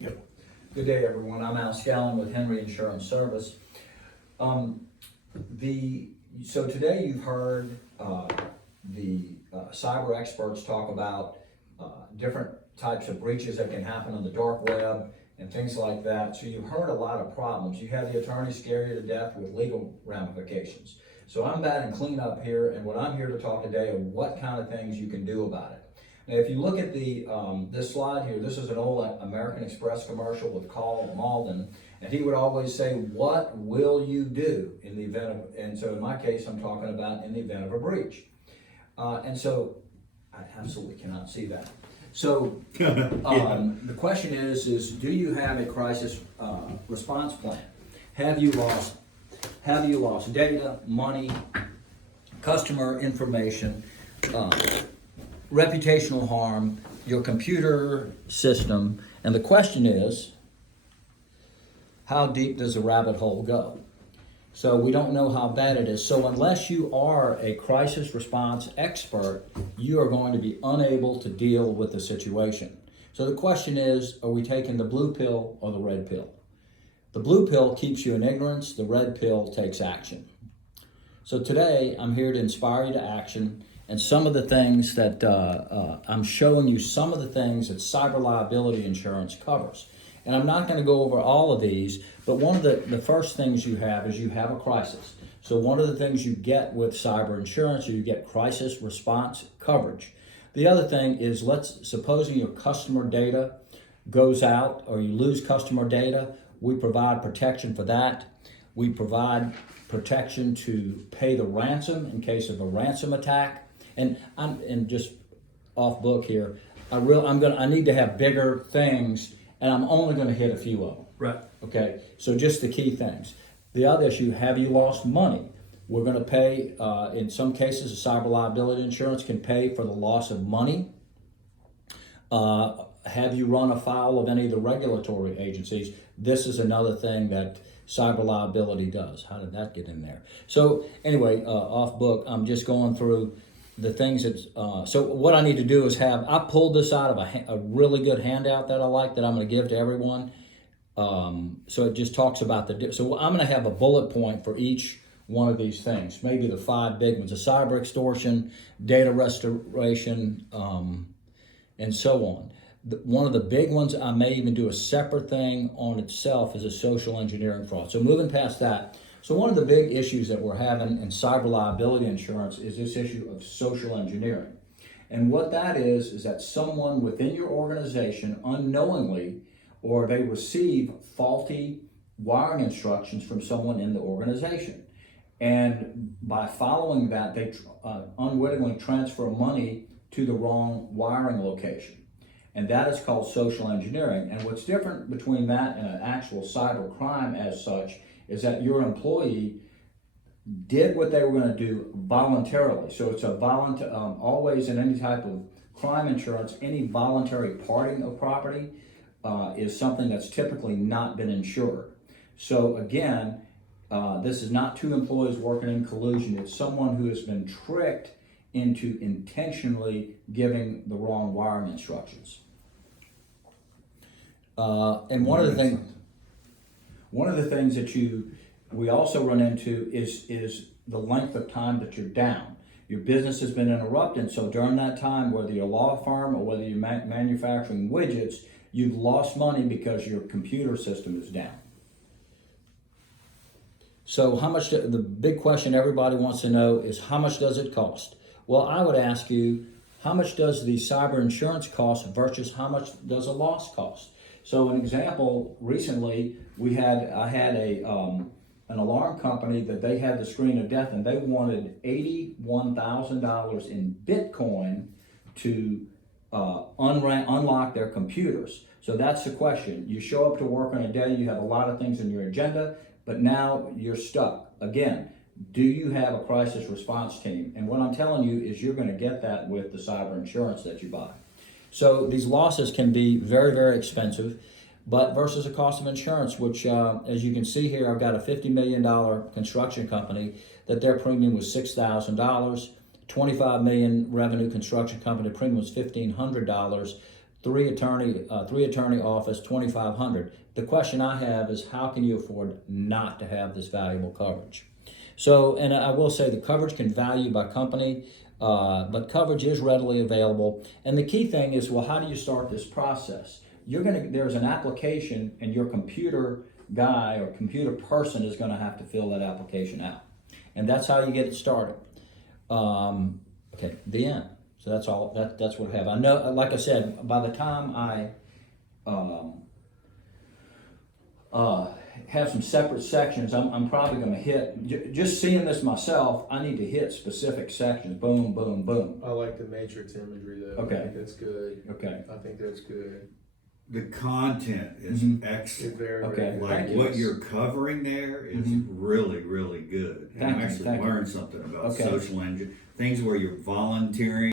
Yep. Good day, everyone. I'm Al Scallon with Henry Insurance Service. So today you've heard the cyber experts talk about different types of breaches that can happen on the dark web and things like that. So you've heard a lot of problems. You had the attorney scare you to death with legal ramifications. So I'm batting cleanup here, and what I'm here to talk today are what kind of things you can do about it. Now, if you look at the this slide here, this is an old American Express commercial with Carl Malden, and he would always say, "What will you do in the event of?" And so, in my case, I'm talking about in the event of a breach. And so, I absolutely cannot see that. So, the question is, do you have a crisis response plan? Have you lost data, money, customer information? Reputational harm, your computer system, and the question is, how deep does the rabbit hole go? So we don't know how bad it is. So unless you are a crisis response expert, you are going to be unable to deal with the situation. So the question is, are we taking the blue pill or the red pill? The blue pill keeps you in ignorance, the red pill takes action. So today, I'm here to inspire you to action. And some of the things that I'm showing you, some of the things that cyber liability insurance covers. And I'm not going to go over all of these, but one of the first things you have is you have a crisis. So one of the things you get with cyber insurance is you get crisis response coverage. The other thing is, supposing your customer data goes out or you lose customer data, we provide protection for that. We provide protection to pay the ransom in case of a ransom attack. And just off book here, I need to have bigger things, and I'm only going to hit a few of them. Right. Okay. So just the key things. The other issue: have you lost money? We're going to pay. In some cases, cyber liability insurance can pay for the loss of money. Have you run afoul of any of the regulatory agencies? This is another thing that cyber liability does. How did that get in there? So anyway, off book, I'm just going through the things that, so what I need to do is I pulled this out of a really good handout that I like that I'm going to give to everyone. So it just talks about so I'm going to have a bullet point for each one of these things, maybe the 5 big ones: the cyber extortion, data restoration, and so on. One of the big ones, I may even do a separate thing on itself, is a social engineering fraud. So moving past that, so one of the big issues that we're having in cyber liability insurance is this issue of social engineering. And what that is that someone within your organization unknowingly, or they receive faulty wiring instructions from someone in the organization. And by following that, they unwittingly transfer money to the wrong wiring location. And that is called social engineering. And what's different between that and an actual cyber crime as such is that your employee did what they were going to do voluntarily. So it's a always in any type of crime insurance, any voluntary parting of property is something that's typically not been insured. So again, this is not 2 employees working in collusion. It's someone who has been tricked into intentionally giving the wrong wiring instructions. And one of the things that we also run into is the length of time that you're down. Your business has been interrupted, so during that time, whether you're a law firm or whether you're manufacturing widgets, you've lost money because your computer system is down. So the big question everybody wants to know is, how much does it cost? Well, I would ask you, how much does the cyber insurance cost versus how much does a loss cost? So an example, recently I had an alarm company that they had the screen of death, and they wanted $81,000 in Bitcoin to unlock their computers. So that's the question. You show up to work on a day, you have a lot of things on your agenda, but now you're stuck. Again, do you have a crisis response team? And what I'm telling you is you're going to get that with the cyber insurance that you buy. So these losses can be very, very expensive, but versus the cost of insurance, which as you can see here, I've got a $50 million construction company that their premium was $6,000. $25 million revenue construction company premium was $1,500. three attorney office, 2,500. The question I have is, how can you afford not to have this valuable coverage? So, and I will say the coverage can vary by company, but coverage is readily available. And the key thing is, well, how do you start this process? There's an application, and your computer guy or computer person is going to have to fill that application out, and that's how you get it started. Okay, the end. So that's all. That's what I have. I know, like I said, by the time I have some separate sections, I'm probably going to hit, just seeing this myself, I need to hit specific sections. Boom, boom, boom. I like the matrix imagery though. Okay. I think that's good. Okay. I think that's good. The content is It's excellent. very, Okay. very good. Like Thank you. what you're covering there is really, really good. And Thank I you, actually thank you. learned something about Okay. social things where you're volunteering.